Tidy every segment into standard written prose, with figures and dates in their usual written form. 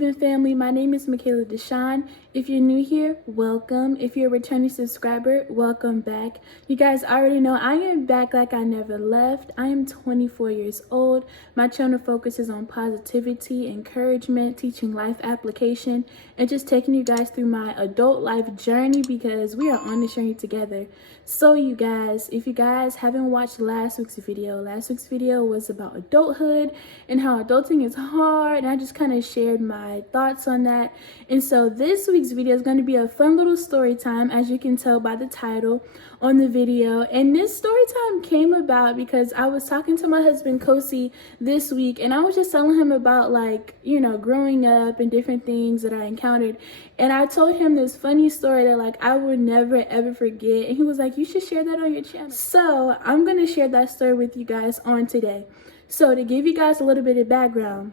YouTube family, my name is Michaela Deshawn. If you're new here, welcome. If you're a returning subscriber, welcome back. You guys already know I am back like I never left. I am 24 years old. My channel focuses on positivity, encouragement, teaching life application, and just taking you guys through my adult life journey because we are on this journey together. So you guys, if you guys haven't watched last week's video was about adulthood and how adulting is hard, and I just kind of shared my thoughts on that. And so this week's video is going to be a fun little story time, as you can tell by the title on the video. And this story time came about because I was talking to my husband Kosi this week, and I was just telling him about, like, you know, growing up and different things that I encountered. And I told him this funny story that, like, I would never ever forget, and he was like, you should share that on your channel. So I'm gonna share that story with you guys on today. So to give you guys a little bit of background,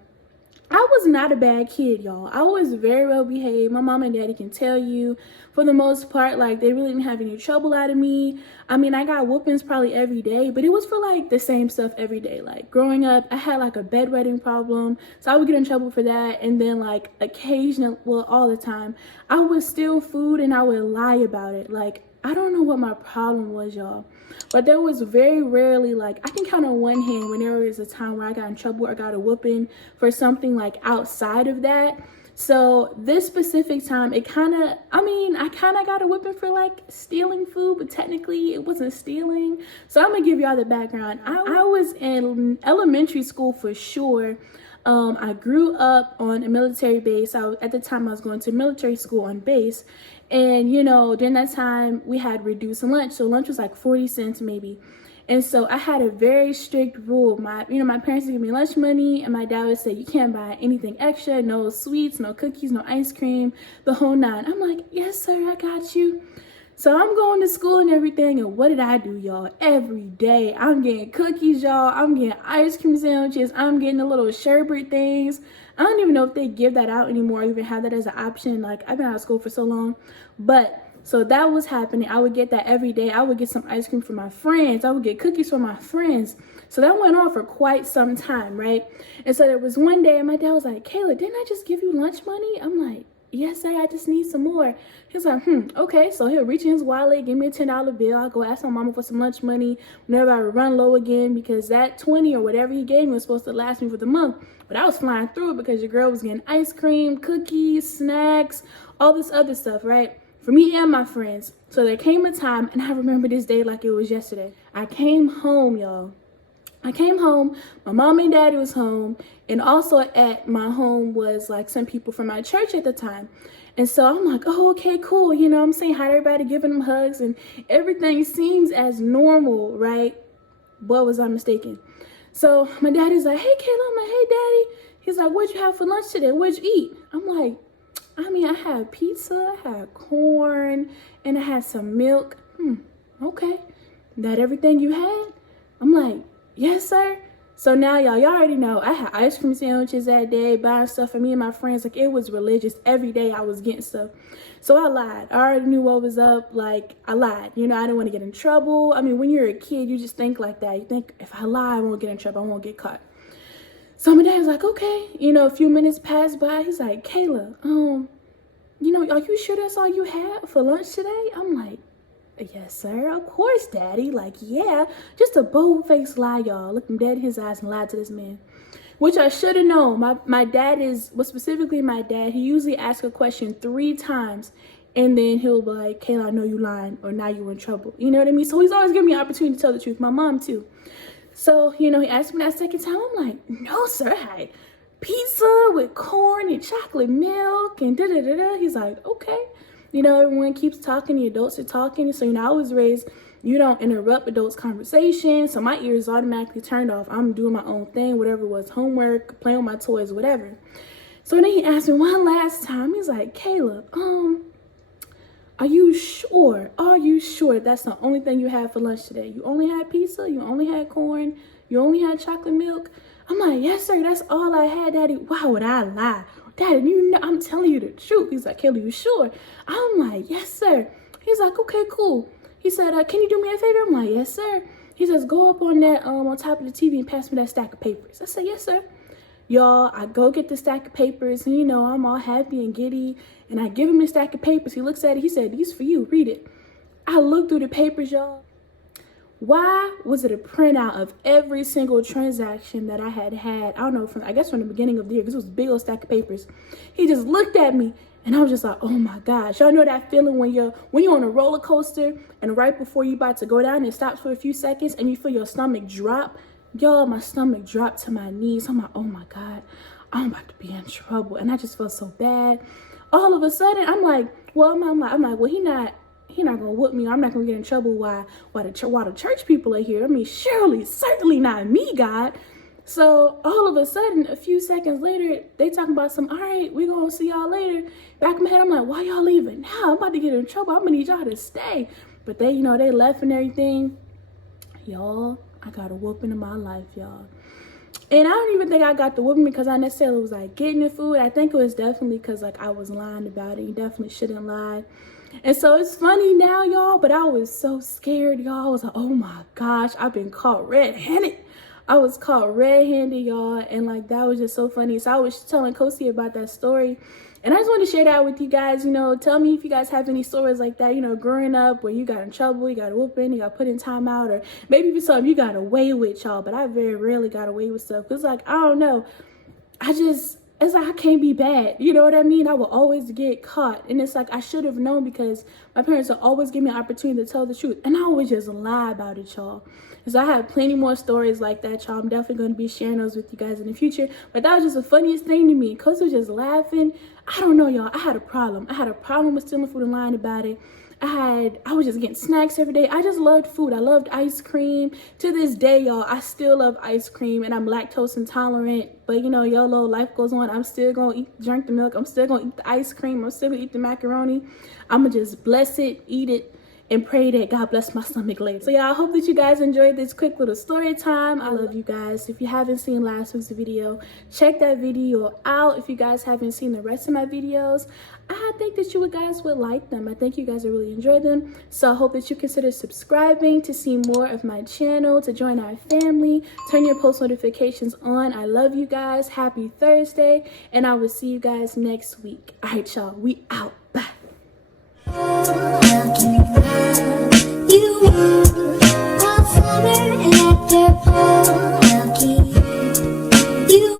I was not a bad kid, y'all. I was very well behaved. My mom and daddy can tell you, for the most part, like, they really didn't have any trouble out of me. I mean, I got whoopings probably every day, but it was for, like, the same stuff every day. Like, growing up, I had, like, a bedwetting problem, so I would get in trouble for that. And then, like, occasionally, well, all the time, I would steal food and I would lie about it. Like, I don't know what my problem was, y'all. But there was very rarely, like, I can count on one hand when there was a time where I got in trouble or got a whooping for something, like, outside of that. So this specific time, it kind of, I kind of got a whipping for, like, stealing food, but technically it wasn't stealing. So I'm gonna give y'all the background. I was in elementary school for sure. I grew up on a military base. At the time I was going to military school on base, and you know, during that time we had reduced lunch, so lunch was like 40 cents maybe. And so I had a very strict rule. My parents would give me lunch money, and my dad would say, you can't buy anything extra, no sweets, no cookies, no ice cream, the whole nine. I'm like, yes sir, I got you. So I'm going to school and everything, and what did I do, y'all? Every day I'm getting cookies, y'all. I'm getting ice cream sandwiches. I'm getting the little sherbet things. I don't even know if they give that out anymore, or even have that as an option. Like, I've been out of school for so long. But so that was happening. I would get that every day. I would get some ice cream for my friends. I would get cookies for my friends. So that went on for quite some time, right? And so there was one day, and my dad was like, Kayla, didn't I just give you lunch money? I'm like, yes sir, I just need some more. He's like, okay. So he'll reach in his wallet, give me a $10 bill. I'll go ask my mama for some lunch money whenever I run low again, because that 20 or whatever he gave me was supposed to last me for the month. But I was flying through it because your girl was getting ice cream, cookies, snacks, all this other stuff, right? For me and my friends. So there came a time, and I remember this day like it was yesterday. I came home, y'all. I came home, my mom and daddy was home, and also at my home was like some people from my church at the time. And so I'm like, oh, okay, cool. You know, I'm saying hi to everybody, giving them hugs, and everything seems as normal, right? Boy, was I mistaken. So my daddy's like, hey, Kayla. I'm like, hey, daddy. He's like, what'd you have for lunch today? What'd you eat? I'm like, I had pizza, I had corn, and I had some milk. Okay. That everything you had? I'm like, yes, sir. So now, y'all already know I had ice cream sandwiches that day, buying stuff for me and my friends. Like, it was religious. Every day I was getting stuff. So I lied. I already knew what was up. Like, I lied. You know, I didn't want to get in trouble. I mean, when you're a kid, you just think like that. You think, if I lie, I won't get in trouble. I won't get caught. So my dad was like, okay. You know, a few minutes passed by. He's like, Kayla, you know, are you sure that's all you had for lunch today? I'm like, yes, sir. Of course, daddy. Like, yeah. Just a bold-faced lie, y'all. Looked him dead in his eyes and lied to this man. Which I should have known. My dad specifically my dad, he usually asks a question 3 times. And then he'll be like, Kayla, I know you lying, or now you're in trouble. You know what I mean? So he's always giving me an opportunity to tell the truth. My mom, too. So, you know, he asked me that second time. I'm like, no, sir. I had pizza with corn and chocolate milk and da-da-da-da. He's like, okay. You know, everyone keeps talking, the adults are talking. So, you know, I was raised, you don't interrupt adults' conversation. So my ears automatically turned off. I'm doing my own thing, whatever it was, homework, playing with my toys, whatever. So then he asked me one last time. He's like, Caleb, are you sure? Are you sure that's the only thing you had for lunch today? You only had pizza? You only had corn? You only had chocolate milk? I'm like, yes, sir, that's all I had, daddy. Why would I lie? Daddy, you know, I'm telling you the truth. He's like, Kayla, you sure? I'm like, yes, sir. He's like, okay, cool. He said, can you do me a favor? I'm like, yes, sir. He says, go up on that, on top of the TV and pass me that stack of papers. I said, yes, sir. Y'all, I go get the stack of papers, and you know, I'm all happy and giddy, and I give him the stack of papers. He looks at it, he said, "These for you, read it." I looked through the papers, y'all. Why was it a printout of every single transaction that I had? I don't know, I guess from the beginning of the year, because it was a big old stack of papers. He just looked at me, and I was just like, oh my gosh. Y'all know that feeling when you're on a roller coaster, and right before you about to go down, it stops for a few seconds, and you feel your stomach drop? Y'all, my stomach dropped to my knees. I'm like, oh my God, I'm about to be in trouble. And I just felt so bad. All of a sudden, I'm like, well, he not gonna whoop me. I'm not gonna get in trouble while the church people are here. I mean, surely, certainly not me, God. So all of a sudden, a few seconds later, they talking about all right, we gonna see y'all later. Back in my head, I'm like, why y'all leaving now? I'm about to get in trouble. I'm gonna need y'all to stay. But they, they left and everything. Y'all, I got a whooping in my life, y'all. And I don't even think I got the whooping because I necessarily was like getting the food. I think it was definitely because like I was lying about it. You definitely shouldn't lie. And so it's funny now, y'all, but I was so scared, y'all. I was like, oh my gosh, I've been caught red-handed. I was caught red-handed, y'all, and like that was just so funny. So I was telling Kosi about that story, and I just wanted to share that with you guys. Tell me if you guys have any stories like that, growing up where you got in trouble, you got a whooping, you got put in timeout, or maybe even something you got away with, y'all. But I very rarely got away with stuff because, like, I don't know, it's like I can't be bad. You know what I mean? I will always get caught. And it's like I should have known because my parents will always give me an opportunity to tell the truth. And I always just lie about it, y'all. So I have plenty more stories like that, y'all. I'm definitely going to be sharing those with you guys in the future. But that was just the funniest thing to me. Cause was just laughing. I don't know, y'all. I had a problem. I had a problem with stealing food and lying about it. I was just getting snacks every day. I just loved food. I loved ice cream. To this day, y'all, I still love ice cream, and I'm lactose intolerant. But YOLO, life goes on. I'm still gonna drink the milk. I'm still gonna eat the ice cream. I'm still gonna eat the macaroni. I'm gonna just bless it, eat it, and pray that God bless my stomach later. So yeah, I hope that you guys enjoyed this quick little story time. I love you guys. If you haven't seen last week's video, check that video out. If you guys haven't seen the rest of my videos, I think that you guys would like them. I think you guys will really enjoy them. So I hope that you consider subscribing to see more of my channel, to join our family, turn your post notifications on. I love you guys. Happy Thursday. And I will see you guys next week. All right, y'all, we out. Bye.